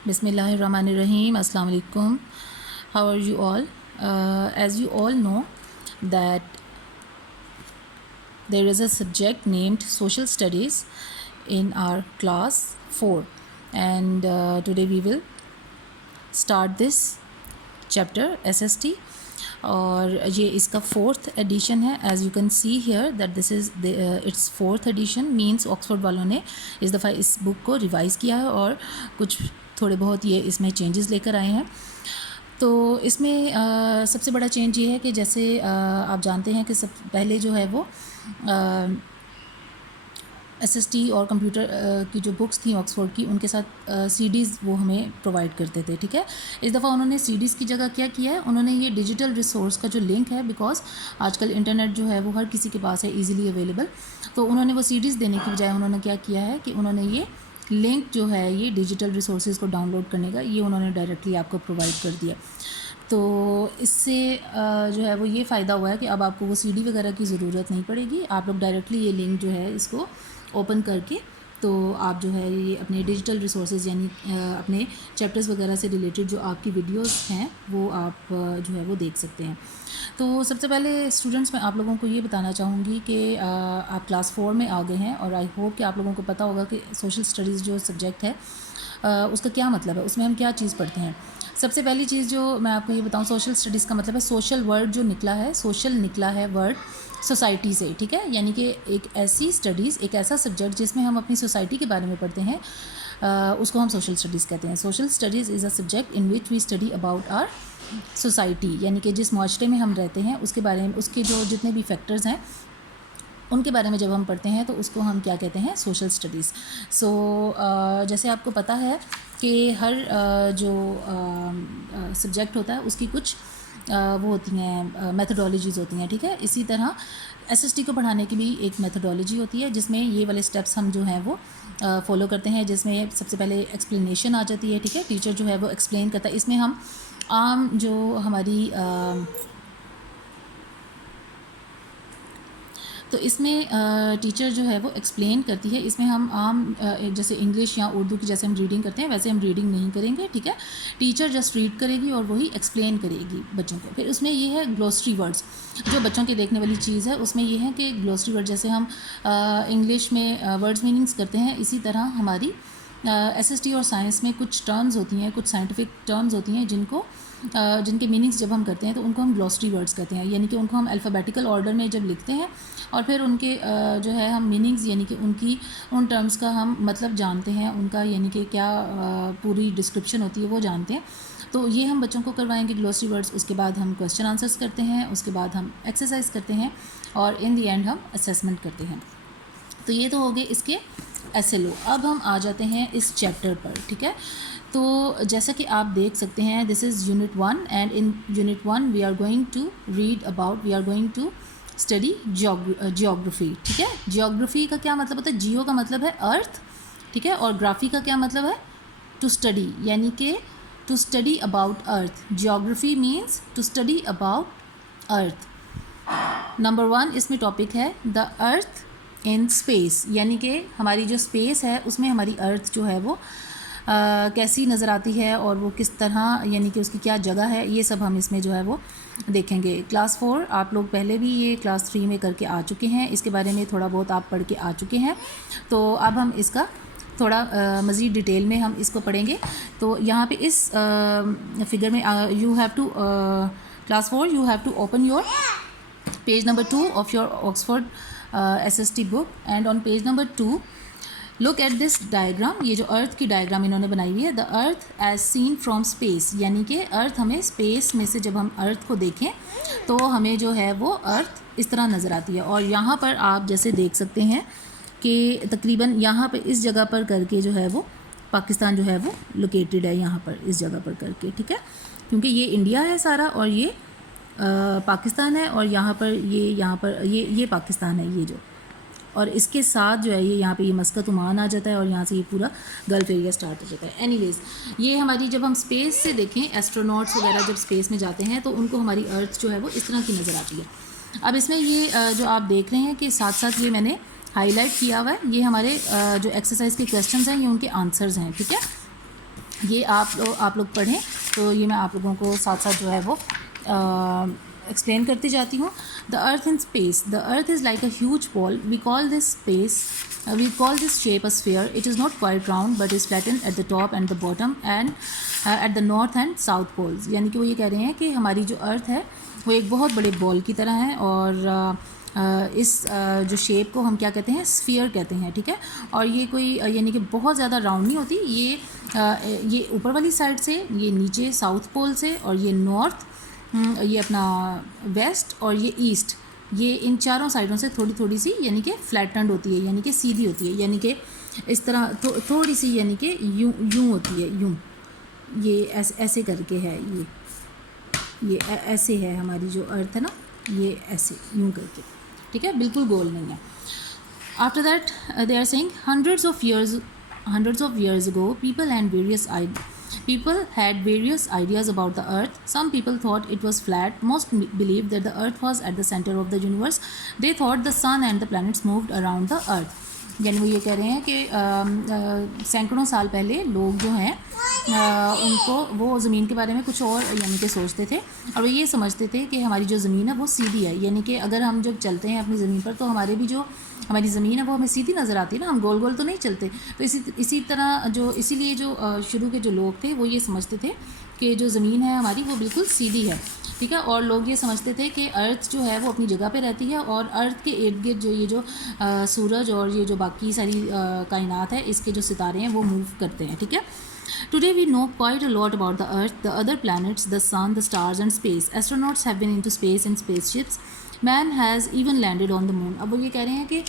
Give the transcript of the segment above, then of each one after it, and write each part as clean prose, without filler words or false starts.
Bismillahirrahmanirrahim. Assalamu alaikum. How are you all? As you all know that there is a subject named social studies in our class 4, and today we will start this chapter SST और ये इसका fourth edition है. As you can see here that this is it's fourth edition. Means Oxford वालों ने इस दफ़ा इस book को रिवाइज़ किया है और कुछ थोड़े बहुत ये इसमें चेंजेस लेकर आए हैं. तो इसमें सबसे बड़ा चेंज ये है कि जैसे आप जानते हैं कि सब पहले जो है वो एसएसटी और कंप्यूटर की जो बुक्स थी ऑक्सफोर्ड की, उनके साथ सीडीज़ वो हमें प्रोवाइड करते थे. ठीक है, इस दफ़ा उन्होंने सीडीज़ की जगह क्या किया है, उन्होंने ये डिजिटल रिसोर्स का जो लिंक है, बिकॉज आजकल इंटरनेट जो है वो हर किसी के पास है इजीली अवेलेबल, तो उन्होंने वो सीडीज़ देने की बजाय उन्होंने क्या किया है कि उन्होंने ये लिंक जो है ये डिजिटल रिसोर्स को डाउनलोड करने का ये उन्होंने डायरेक्टली आपको प्रोवाइड कर दिया. तो इससे जो है वो ये फ़ायदा हुआ है कि अब आपको वो सीडी वगैरह की ज़रूरत नहीं पड़ेगी. आप लोग डायरेक्टली ये लिंक जो है इसको ओपन करके तो आप जो है ये अपने डिजिटल रिसोर्सेज यानी अपने चैप्टर्स वगैरह से रिलेटेड जो आपकी वीडियोस हैं वो आप जो है वो देख सकते हैं. तो सबसे पहले स्टूडेंट्स मैं आप लोगों को ये बताना चाहूँगी कि आप क्लास 4 में आ गए हैं और आई होप कि आप लोगों को पता होगा कि सोशल स्टडीज़ जो सब्जेक्ट है उसका क्या मतलब है, उसमें हम क्या चीज़ पढ़ते हैं. सबसे पहली चीज़ जो मैं आपको ये बताऊँ, सोशल स्टडीज़ का मतलब है सोशल वर्ड जो निकला है, सोशल निकला है वर्ड सोसाइटी से. ठीक है, यानी कि एक ऐसी स्टडीज़, एक ऐसा सब्जेक्ट जिसमें हम अपनी सोसाइटी के बारे में पढ़ते हैं, उसको हम सोशल स्टडीज़ कहते हैं. Social studies is a subject in which we study about our society, यानी कि जिस माशरे में हम रहते हैं उसके बारे में, उसके जो जितने भी फैक्टर्स हैं उनके बारे में जब हम पढ़ते हैं तो उसको हम क्या कहते हैं, सोशल स्टडीज़. सो जैसे आपको पता है कि हर जो सब्जेक्ट होता है उसकी कुछ वो होती हैं मेथडोलॉजीज़ होती हैं. ठीक है, इसी तरह एसएसटी को पढ़ाने की भी एक मेथडोलॉजी होती है जिसमें ये वाले स्टेप्स हम जो हैं वो फॉलो करते हैं, जिसमें सबसे पहले एक्सप्लेनेशन आ जाती है. ठीक है, टीचर जो है वो एक्सप्लेन करता है. इसमें हम आम जो हमारी तो इसमें टीचर जो है वो एक्सप्लेन करती है. इसमें हम आम जैसे इंग्लिश या उर्दू की जैसे हम रीडिंग करते हैं वैसे हम रीडिंग नहीं करेंगे. ठीक है, टीचर जस्ट रीड करेगी और वही एक्सप्लेन करेगी बच्चों को. फिर उसमें ये है ग्लोसरी वर्ड्स, जो बच्चों के देखने वाली चीज़ है. उसमें ये है कि ग्लोसरी वर्ड जैसे हम इंग्लिश में वर्ड्स मीनिंग्स करते हैं, इसी तरह हमारी एसएसटी और साइंस में कुछ टर्म्स होती हैं, कुछ साइंटिफिक टर्म्स होती हैं जिनके मीनिंग्स जब हम करते हैं तो उनको हम ग्लोसरी वर्ड्स कहते हैं. यानी कि उनको हम अल्फ़ाबेटिकल ऑर्डर में जब लिखते हैं और फिर उनके जो है हम मीनिंग्स यानी कि उन टर्म्स का हम मतलब जानते हैं, उनका यानी कि क्या पूरी डिस्क्रिप्शन होती है वो जानते हैं. तो ये हम बच्चों को करवाएंगे ग्लोसरी वर्ड्स. उसके बाद हम क्वेश्चन आंसर्स करते हैं, उसके बाद हम एक्सरसाइज करते हैं और इन दी एंड हम असेसमेंट करते हैं. तो ये तो हो गए इसके SLO. अब हम आ जाते हैं इस चैप्टर पर. ठीक है, तो जैसा कि आप देख सकते हैं this is unit 1 and in unit 1 we are going to study geography. ठीक है, जियोग्राफी का क्या मतलब होता है, जियो का मतलब है अर्थ. ठीक है, और ग्राफी का क्या मतलब है, टू स्टडी, यानी कि to study about earth. Geography means to study about earth. Number 1 इसमें टॉपिक है द अर्थ इन स्पेस, यानी कि हमारी जो स्पेस है उसमें हमारी अर्थ जो है वो कैसी नज़र आती है और वो किस तरह, यानी कि उसकी क्या जगह है, ये सब हम इसमें जो है वो देखेंगे. क्लास 4 आप लोग पहले भी ये क्लास 3 में करके आ चुके हैं, इसके बारे में थोड़ा बहुत आप पढ़ के आ चुके हैं. तो अब हम इसका थोड़ा मज़ीद डिटेल में हम इसको पढ़ेंगे. तो यहाँ पे इस फिगर में you have to class 4 you have to open your page number 2 of your Oxford SST book and on page number 2 look at this diagram. ये जो अर्थ की डायग्राम इन्होंने बनाई हुई है, the earth as seen from space, यानी कि अर्थ हमें स्पेस में से जब हम अर्थ को देखें तो हमें जो है वो अर्थ इस तरह नज़र आती है. और यहाँ पर आप जैसे देख सकते हैं कि तकरीबन यहाँ पर इस जगह पर करके जो है वो पाकिस्तान जो है वो लोकेटेड है, यहाँ पर इस जगह पर करके. ठीक है, क्योंकि ये इंडिया है सारा और ये पाकिस्तान है और यहाँ पर ये पाकिस्तान है ये जो, और इसके साथ जो है ये यहाँ पे ये मस्कत ओमान आ जाता है और यहाँ से ये पूरा गल्फ़ एरिया स्टार्ट हो जाता है. एनीवेज़, ये हमारी जब हम स्पेस से देखें, एस्ट्रोनॉट्स वगैरह जब स्पेस में जाते हैं तो उनको हमारी अर्थ जो है वो इस तरह की नज़र आती है. अब इसमें ये जो आप देख रहे हैं कि साथ साथ ये मैंने हाईलाइट किया हुआ है, ये हमारे जो एक्सरसाइज के क्वेश्चंस हैं ये उनके आंसर्स हैं. ठीक है, ये आप लोग पढ़ें, तो ये मैं आप लोगों को साथ साथ जो है वो एक्सप्लेन करती जाती हूँ. The earth in space. The earth is like a huge ball. We call this shape a sphere. It is not quite round but is flattened at the top and the bottom and at the north and south poles. यानी कि वो ये कह रहे हैं कि हमारी जो अर्थ है वो एक बहुत बड़े बॉल की तरह है, और इस जो शेप को हम क्या कहते हैं, स्फीयर कहते हैं. ठीक है, और ये कोई यानी कि बहुत ज़्यादा राउंड नहीं होती. ये ऊपर वाली साइड से, ये नीचे साउथ पोल से, और ये नॉर्थ, ये अपना वेस्ट, और ये ईस्ट, ये इन चारों साइडों से थोड़ी थोड़ी सी यानी कि फ्लैटेंड होती है, यानी कि सीधी होती है, यानी कि इस तरह थोड़ी सी यानी कि यूं होती है, यूं. ये ऐसे करके है, ये ऐसे है हमारी जो अर्थ है ना, ये ऐसे यूं करके. ठीक है, बिल्कुल गोल नहीं है. After that they are saying hundreds of years ago people had various ideas about the earth. Some people thought it was flat. Most believed that the earth was at the center of the universe. They thought the sun and the planets moved around the earth. यानी वो ये कह रहे हैं कि सैकड़ों साल पहले लोग जो हैं उनको वो ज़मीन के बारे में कुछ और यानी कि सोचते थे, और वो ये समझते थे कि हमारी जो ज़मीन है वो सीधी है. यानी कि अगर हम जब चलते हैं अपनी ज़मीन पर तो हमारे भी जो हमारी ज़मीन है वो हमें सीधी नज़र आती है ना, हम गोल गोल तो नहीं चलते. तो इसी तरह इसीलिए जो शुरू के जो लोग थे वो ये समझते थे कि जो ज़मीन है हमारी वो बिल्कुल सीधी है. ठीक है, और लोग ये समझते थे कि अर्थ जो है वो अपनी जगह पे रहती है, और अर्थ के इर्द गिर्द जो ये जो सूरज और ये जो बाकी सारी कायनात है, इसके जो सितारे हैं वो मूव करते हैं. ठीक है. Today we know quite a lot about the Earth, the other planets, the Sun, the stars and space. Astronauts have been into space in spaceships. Man has even landed on the moon. अब वो ये कह रहे हैं कि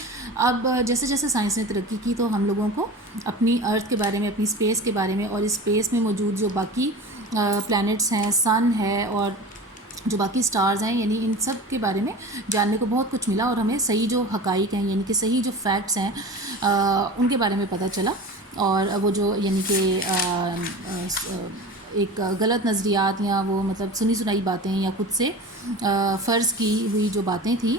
अब जैसे जैसे साइंस ने तरक्की की तो हम लोगों को अपनी अर्थ के बारे में, अपनी स्पेस के बारे में, और इस स्पेस में मौजूद जो बाकी प्लैनेट्स हैं, सन है और जो बाकी स्टार्स हैं, यानी इन सब के बारे में जानने को बहुत कुछ मिला, और हमें सही जो हकाइक हैं यानी कि सही जो फैक्ट्स हैं उनके बारे में पता चला. और वो जो यानी कि एक गलत नज़रियात या वो मतलब सुनी सुनाई बातें या खुद से फ़र्ज़ की हुई जो बातें थी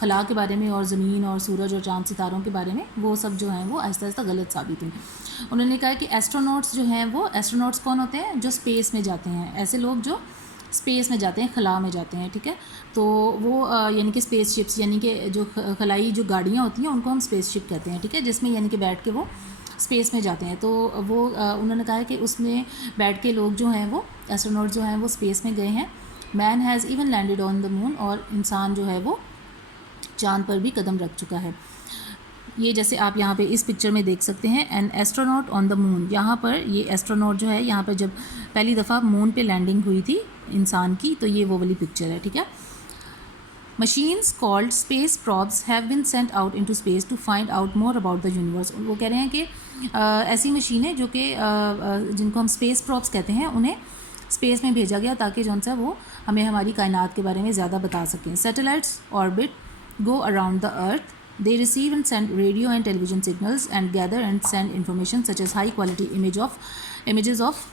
खला के बारे में और ज़मीन और सूरज और चाँद सितारों के बारे में, वो सब जो हैं वो आहिस्ता आहिस्ता गलत साबित हुई. उन्होंने कहा कि एस्ट्रोनॉट्स जो हैं वो, एस्ट्रोनॉट्स कौन होते हैं, जो स्पेस में जाते हैं, ऐसे लोग जो स्पेस में जाते हैं, खला में जाते हैं. ठीक है, तो वो यानी कि स्पेस शिप्स, यानी कि जो खलाई जो गाड़ियाँ होती हैं उनको हम स्पेस शिप कहते हैं. ठीक है, जिसमें यानी कि बैठ के वो स्पेस में जाते हैं. तो वो उन्होंने कहा है कि उसमें बैठ के लोग जो हैं वो एस्ट्रोनॉट जो हैं वो स्पेस में गए हैं. Man has even landed on the moon, और इंसान जो है वो चांद पर भी कदम रख चुका है. ये जैसे आप यहाँ पे इस पिक्चर में देख सकते हैं, an astronaut on the moon. यहाँ पर ये एस्ट्रोनॉट जो है, यहाँ पर जब पहली दफ़ा मून पे लैंडिंग हुई थी इंसान की, तो ये वो वाली पिक्चर है. ठीक है. Machines called space probes have been sent out into space to find out more about the universe. वो कह रहे हैं कि ऐसी मशीनें जो कि जिनको हम स्पेस प्रॉब्स कहते हैं, उन्हें स्पेस में भेजा गया ताकि जो सा वो हमें हमारी कायनात के बारे में ज़्यादा बता सकें. Satellites orbit go around the earth. They receive and send radio and television signals and gather and send information such as high quality images of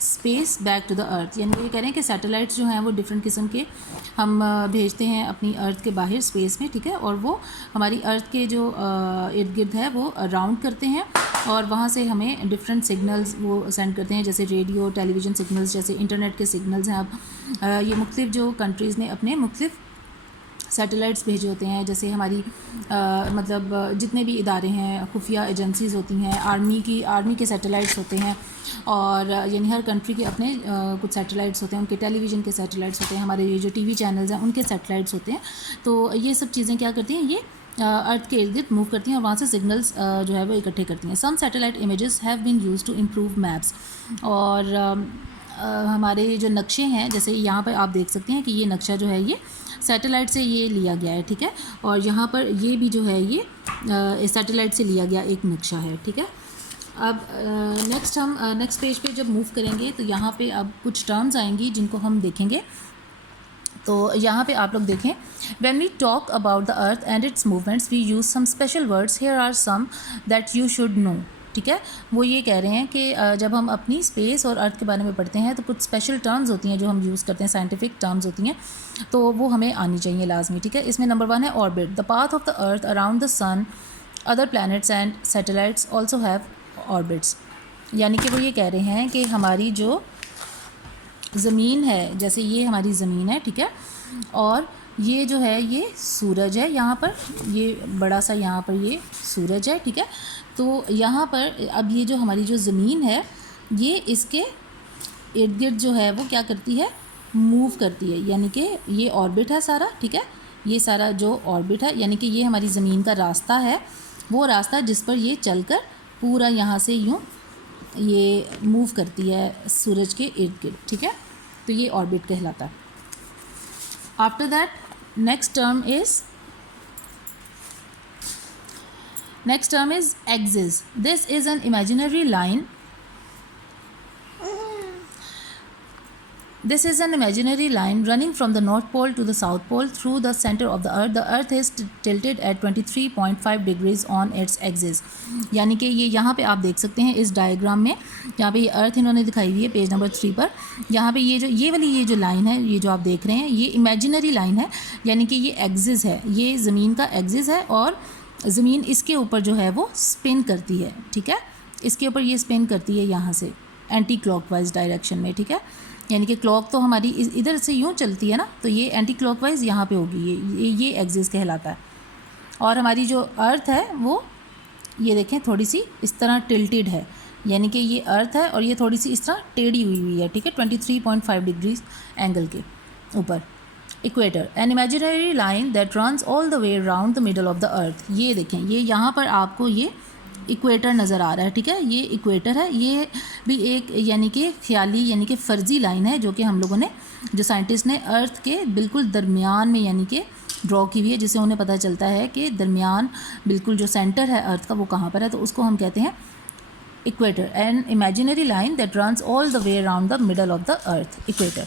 space back to the earth. यानी वो ये कह रहे हैं कि सैटेलाइट्स जो हैं वो डिफरेंट किस्म के हम भेजते हैं अपनी अर्थ के बाहर स्पेस में. ठीक है, और वो हमारी अर्थ के जो इर्द गिर्द है वो राउंड करते हैं, और वहाँ से हमें डिफरेंट सिग्नल्स वो सेंड करते हैं, जैसे रेडियो, टेलीविज़न सिग्नल्स, जैसे इंटरनेट के सिग्नल्स हैं. अब ये मुख्तलिफ जो कंट्रीज़ ने अपने मुख्तलिफ सैटेलाइट्स भेजे होते हैं. जैसे हमारी मतलब जितने भी इदारे हैं, खुफिया एजेंसीज़ होती हैं, आर्मी के सैटेलाइट्स होते हैं, और यानी हर कंट्री के अपने कुछ सैटेलाइट्स होते हैं, उनके टेलीविज़न के सैटेलाइट्स होते हैं, हमारे ये जो टीवी चैनल्स हैं उनके सैटेलाइट्स होते हैं. तो ये सब चीज़ें क्या करती हैं, ये अर्थ के इर्द गिर्द मूव करती हैं और वहाँ से सिग्नल्स जो है वो इकट्ठे करती हैं. Some satellite images have been used to improve maps. और हमारे जो नक्शे हैं, जैसे यहाँ पर आप देख सकते हैं कि ये नक्शा जो है ये सैटेलाइट से ये लिया गया है. ठीक है, और यहाँ पर ये भी जो है ये सैटेलाइट से लिया गया एक नक्शा है. ठीक है. अब नेक्स्ट पेज पे जब मूव करेंगे तो यहाँ पे अब कुछ टर्म्स आएंगी जिनको हम देखेंगे. तो यहाँ पे आप लोग देखें, when we talk about the earth and its movements we use some special words, here are some that you should know. ठीक है, वो ये कह रहे हैं कि जब हम अपनी स्पेस और अर्थ के बारे में पढ़ते हैं तो कुछ स्पेशल टर्म्स होती हैं जो हम यूज़ करते हैं, साइंटिफिक टर्म्स होती हैं, तो वो हमें आनी चाहिए लाजमी. ठीक है, इसमें नंबर 1 है orbit. The path of the earth around the sun, other planets and satellites also have orbits. यानी कि वो ये कह रहे हैं कि हमारी जो ज़मीन है, जैसे ये हमारी ज़मीन है, ठीक है, और ये जो है ये सूरज है, यहाँ पर ये बड़ा सा यहाँ पर ये सूरज है, ठीक है। तो यहाँ पर अब ये जो हमारी जो ज़मीन है ये इसके इर्द गिर्द जो है वो क्या करती है, मूव करती है, यानी कि ये ऑर्बिट है सारा, ठीक है। ये सारा जो ऑर्बिट है यानी कि ये हमारी ज़मीन का रास्ता है, वो रास्ता जिस पर ये चलकर पूरा यहाँ से यूँ ये मूव करती है सूरज के इर्द गिर्द, ठीक है। तो ये ऑर्बिट कहलाता है। After that next term is axis. This is an imaginary line. This is an imaginary line running from the North Pole to the South Pole through the center of the Earth. The Earth is tilted at 23.5 degrees on its axis. यानी कि ये यहाँ पे आप देख सकते हैं इस डायग्राम में, यहाँ पे ये अर्थ इन्होंने दिखाई हुई है पेज नंबर 3 पर। यहाँ पे ये वाली ये जो लाइन है, ये जो आप देख रहे हैं, ये इमेजिनरी लाइन है, यानी कि ये एक्सिस है, ये ज़मीन का एक्सिस है और ज़मीन इसके ऊपर जो है वो स्पिन करती है, ठीक है। इसके ऊपर ये स्पिन करती है यहाँ से एंटी क्लॉकवाइज डायरेक्शन में, ठीक है। यानी कि क्लॉक तो हमारी इधर से यूँ चलती है ना, तो ये एंटी क्लॉकवाइज यहाँ पे होगी, ये एक्सिस कहलाता है। और हमारी जो अर्थ है वो ये देखें थोड़ी सी इस तरह टिल्टेड है, यानी कि ये अर्थ है और ये थोड़ी सी इस तरह टेढ़ी हुई है, ठीक है, 23.5 डिग्रीज एंगल के ऊपर। Equator, an imaginary line that runs all the way round the middle of the अर्थ। ये देखें, ये यहाँ पर आपको ये इक्वेटर नज़र आ रहा है, ठीक है, ये इक्वेटर है। ये भी एक यानी कि ख्याली यानी कि फ़र्ज़ी लाइन है जो कि हम लोगों ने, जो साइंटिस्ट ने अर्थ के बिल्कुल दरमियान में यानी कि ड्रॉ की हुई है, जिससे उन्हें पता चलता है कि दरमियान बिल्कुल जो सेंटर है अर्थ का वो कहाँ पर है, तो उसको हम कहते हैं equator. An imaginary line that runs all the way around the middle of the earth, equator.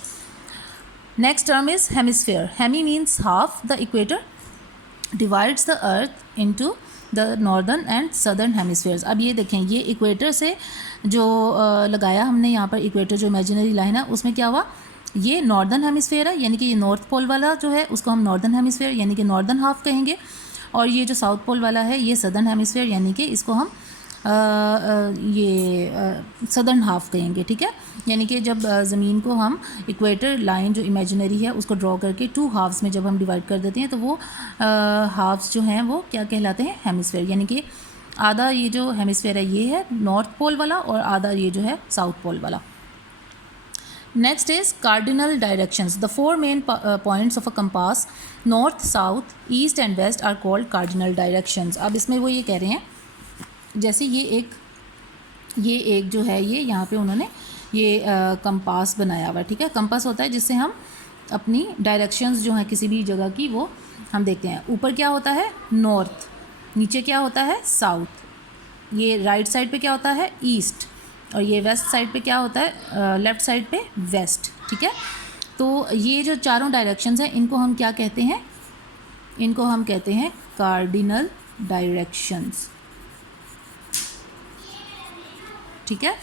Next term is hemisphere. Hemi means half. The equator divides the earth into the northern and southern hemispheres. अब ये देखें, ये equator से जो लगाया हमने यहाँ पर इक्वेटर जो इमेजिनरी लाइन है, उसमें क्या हुआ, ये नॉर्दर्न हेमिस्फेयर है, यानी कि ये नॉर्थ पोल वाला जो है उसको हम नॉर्दर्न हेमिस्फेयर यानी कि नॉर्दर्न हाफ कहेंगे, और ये जो साउथ पोल वाला है ये सदर्न हेमिस्फेयर यानी कि इसको हम सदर्न हाफ कहेंगे, ठीक है। यानी कि जब ज़मीन को हम इक्वेटर लाइन जो इमेजिनरी है उसको ड्रॉ करके 2 हाफ्स में जब हम डिवाइड कर देते हैं तो वो हाफ्स जो हैं वो क्या कहलाते हैं, हेमिस्फेयर। यानी कि आधा ये जो हेमिस्फेयर है ये है नॉर्थ पोल वाला और आधा ये जो है साउथ पोल वाला। Next is cardinal directions. The 4 main points of a compass, north, south, east and west, are called cardinal directions. अब इसमें वो ये कह रहे हैं, जैसे ये एक जो है ये यहाँ पे उन्होंने ये कंपास बनाया हुआ, ठीक है। कंपास होता है जिससे हम अपनी डायरेक्शंस जो हैं किसी भी जगह की वो हम देखते हैं। ऊपर क्या होता है, नॉर्थ, नीचे क्या होता है, साउथ, ये राइट साइड पे क्या होता है, ईस्ट, और ये वेस्ट साइड पे क्या होता है, लेफ़्ट साइड पे वेस्ट, ठीक है। तो ये जो चारों डायरेक्शंस हैं इनको हम क्या कहते हैं, इनको हम कहते हैं कार्डिनल डायरेक्शंस, ठीक है।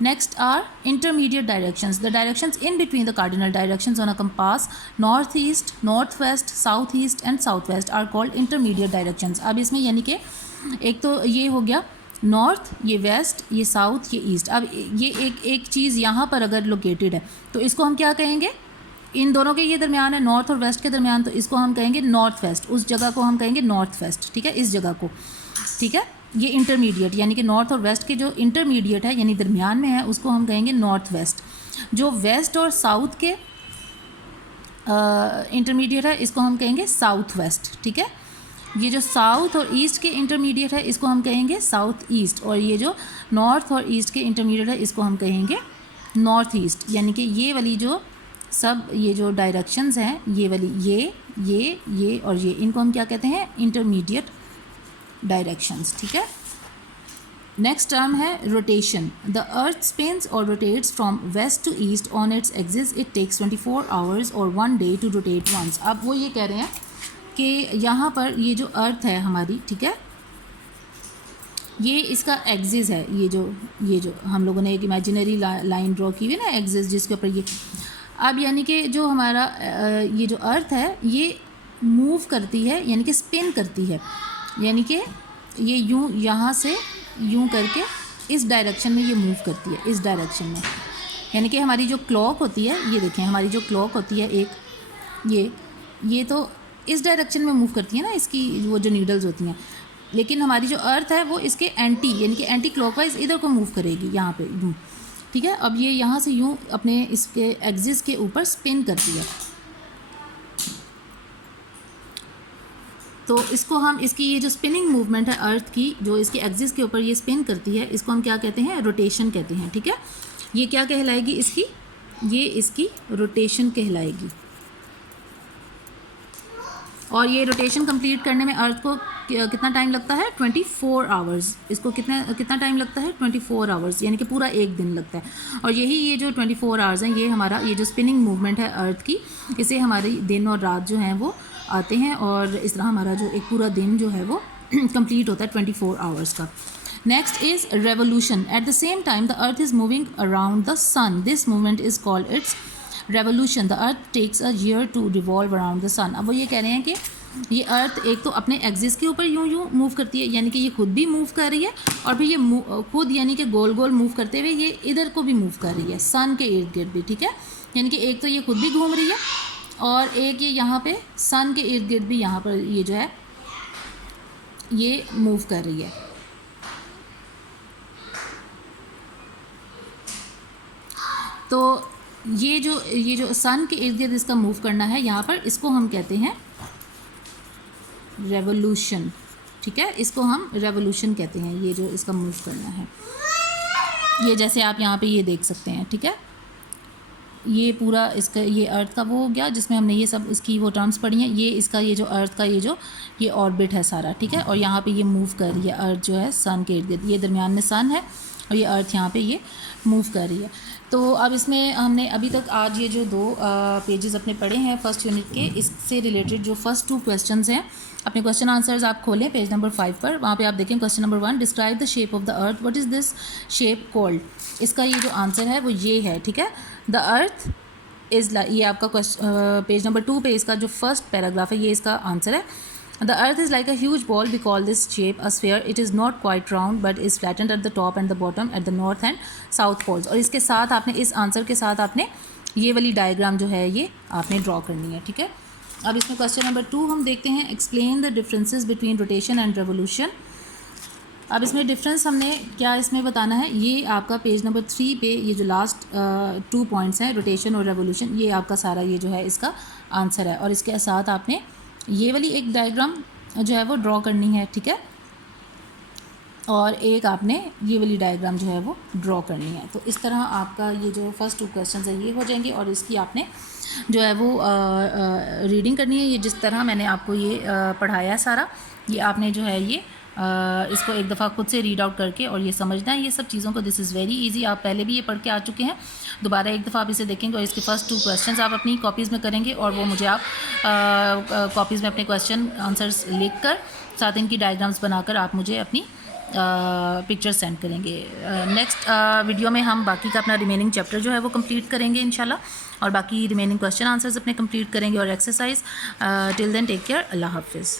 Next are intermediate directions. The directions in between the cardinal directions on a compass, north east, north west, south east and south west, are called intermediate directions. अब इसमें यानी कि एक तो ये हो गया नॉर्थ, ये वेस्ट, ये साउथ, ये ईस्ट। अब ये एक चीज़ यहाँ पर अगर लोकेटेड है तो इसको हम क्या कहेंगे, इन दोनों के ये दरमियान है, नॉर्थ और वेस्ट के दरमियान, तो इसको हम कहेंगे नॉर्थ वेस्ट, उस जगह को हम कहेंगे नॉर्थ वेस्ट, ठीक है, इस जगह को, ठीक है। ये इंटरमीडिएट यानी कि नॉर्थ और वेस्ट के जो इंटरमीडिएट है यानी दरमियान में है उसको हम कहेंगे नॉर्थ वेस्ट। जो वेस्ट और साउथ के इंटरमीडिएट है इसको हम कहेंगे साउथ वेस्ट, ठीक है। ये जो साउथ और ईस्ट के इंटरमीडिएट है इसको हम कहेंगे साउथ ईस्ट, और ये जो नॉर्थ और ईस्ट के इंटरमीडिएट है इसको हम कहेंगे नॉर्थ ईस्ट। यानी कि ये वाली जो सब ये जो डायरेक्शंस हैं, ये वाली ये और ये, इनको हम क्या कहते हैं, इंटरमीडिएट डायरेक्शंस, ठीक है। नेक्स्ट टर्म है रोटेशन। द अर्थ स्पिन्स और rotates from west to east on its axis. It takes 24 hours और 1 डे टू रोटेट वंस। अब वो ये कह रहे हैं कि यहाँ पर ये जो अर्थ है हमारी, ठीक है, ये इसका एक्सिस है, ये जो हम लोगों ने एक इमेजिनरी लाइन ड्रॉ की हुई है ना, एक्सिस, जिसके ऊपर ये, अब यानी कि जो हमारा ये जो अर्थ है ये मूव करती है यानी कि स्पिन करती है, यानी कि ये यूँ यहाँ से यूं करके इस डायरेक्शन में ये मूव करती है, इस डायरेक्शन में। यानी कि हमारी जो क्लॉक होती है, ये देखें हमारी जो क्लॉक होती है एक, ये तो इस डायरेक्शन में मूव करती है ना, इसकी वो जो नीडल्स होती हैं। लेकिन हमारी जो अर्थ है वो इसके एंटी, यानी कि एंटी क्लॉकवाइज इधर को मूव करेगी, यहाँ पे यूँ, ठीक है। अब ये यहाँ से यूँ अपने इसके एक्सिस के ऊपर स्पिन करती है। तो इसको हम, इसकी ये जो स्पिनिंग मूवमेंट है अर्थ की, जो इसके एक्सिस के ऊपर ये स्पिन करती है, इसको हम क्या कहते हैं, रोटेशन कहते हैं, ठीक है। ये क्या कहलाएगी इसकी, ये इसकी रोटेशन कहलाएगी। और ये रोटेशन कंप्लीट करने में अर्थ को कितना टाइम लगता है, 24 आवर्स। इसको कितना टाइम लगता है, 24 आवर्स, यानी कि पूरा एक दिन लगता है। और यही ये जो 24 आवर्स हैं, ये हमारा ये जो स्पिनिंग मूवमेंट है अर्थ की, इसे हमारी दिन और रात जो हैं वो आते हैं, और इस तरह हमारा जो एक पूरा दिन जो है वो कंप्लीट होता है 24 आवर्स का। Next is revolution. At the same time the earth is moving around the sun, this movement is called its revolution. The earth takes a year to revolve around the sun. अब वो ये कह रहे हैं कि ये अर्थ एक तो अपने एक्सिस के ऊपर यूं मूव करती है, यानी कि ये खुद भी मूव कर रही है, और फिर ये खुद यानी कि गोल गोल मूव करते हुए ये इधर को भी मूव कर रही है, सन के इर्द गिर्द भी, ठीक है। यानी कि एक तो ये खुद भी घूम रही है, और एक ये यहाँ पे सन के इर्द गिर्द भी यहाँ पर ये जो है ये मूव कर रही है। तो ये जो सन के इर्द गिर्द इसका मूव करना है यहाँ पर, इसको हम कहते हैं रेवोल्यूशन, ठीक है। इसको हम रेवोल्यूशन कहते हैं, ये जो इसका मूव करना है। ये जैसे आप यहाँ पे ये देख सकते हैं, ठीक है। ये पूरा इसका ये अर्थ का वो हो गया जिसमें हमने ये सब इसकी वो टर्म्स पढ़ी हैं। ये इसका ये जो अर्थ का ये ऑर्बिट है सारा, ठीक है। और यहाँ पे ये मूव कर रही है अर्थ जो है सन के इर्द गिर्द, ये दरमियान में सन है और ये अर्थ यहाँ पे ये मूव कर रही है। तो अब इसमें हमने अभी तक आज ये जो 2 पेजेस अपने पढ़े हैं फर्स्ट यूनिट के, इससे रिलेटेड जो फर्स्ट 2 क्वेश्चंस हैं, अपने क्वेश्चन आंसर्स आप खोलें पेज नंबर 5 पर। वहाँ पे आप देखें question number 1, describe the shape of the earth, what is this shape called. इसका ये जो आंसर है वो ये है, ठीक है। द अर्थ इज़, ये आपका पेज नंबर 2 पे इसका जो फर्स्ट पैराग्राफ है ये इसका आंसर है। The earth is like a huge ball, we call this shape a sphere, it is not quite round but is flattened at the top and the bottom at the north and south poles. और इसके साथ आपने, इस answer के साथ आपने ये वाली डायग्राम जो है ये आपने ड्रॉ करनी है, ठीक है। अब इसमें क्वेश्चन नंबर 2 हम देखते हैं, explain the differences between rotation and revolution. अब इसमें डिफरेंस हमने क्या इसमें बताना है, ये आपका पेज नंबर 3 पे ये जो लास्ट 2 पॉइंट्स हैं, रोटेशन और रेवोल्यूशन, ये आपका सारा ये जो है इसका आंसर है। और इसके साथ आपने ये वाली एक डायग्राम जो है वो ड्रॉ करनी है, ठीक है। और एक आपने ये वाली डायग्राम जो है वो ड्रॉ करनी है। तो इस तरह आपका ये जो फर्स्ट 2 क्वेश्चन है ये हो जाएंगे, और इसकी आपने जो है वो रीडिंग करनी है। ये जिस तरह मैंने आपको ये पढ़ाया सारा, ये आपने जो है ये इसको एक दफ़ा खुद से रीड आउट करके और ये समझना है ये सब चीज़ों को। दिस इज़ वेरी इजी, आप पहले भी ये पढ़ के आ चुके हैं, दोबारा एक दफ़ा आप इसे देखेंगे और इसके फर्स्ट 2 क्वेश्चंस आप अपनी कॉपीज़ में करेंगे, और वो मुझे आप कॉपीज़ में अपने क्वेश्चन आंसर्स लिख कर साथ इनकी डायग्राम्स बनाकर आप मुझे अपनी पिक्चर सेंड करेंगे। नेक्स्ट वीडियो में हम बाकी का अपना रिमेनिंग चैप्टर जो है वो कंप्लीट करेंगे इंशाल्लाह, और बाकी रिमेनिंग क्वेश्चन आंसर्स अपने कंप्लीट करेंगे और exercise. Till then take care, अल्लाह हाफिज़।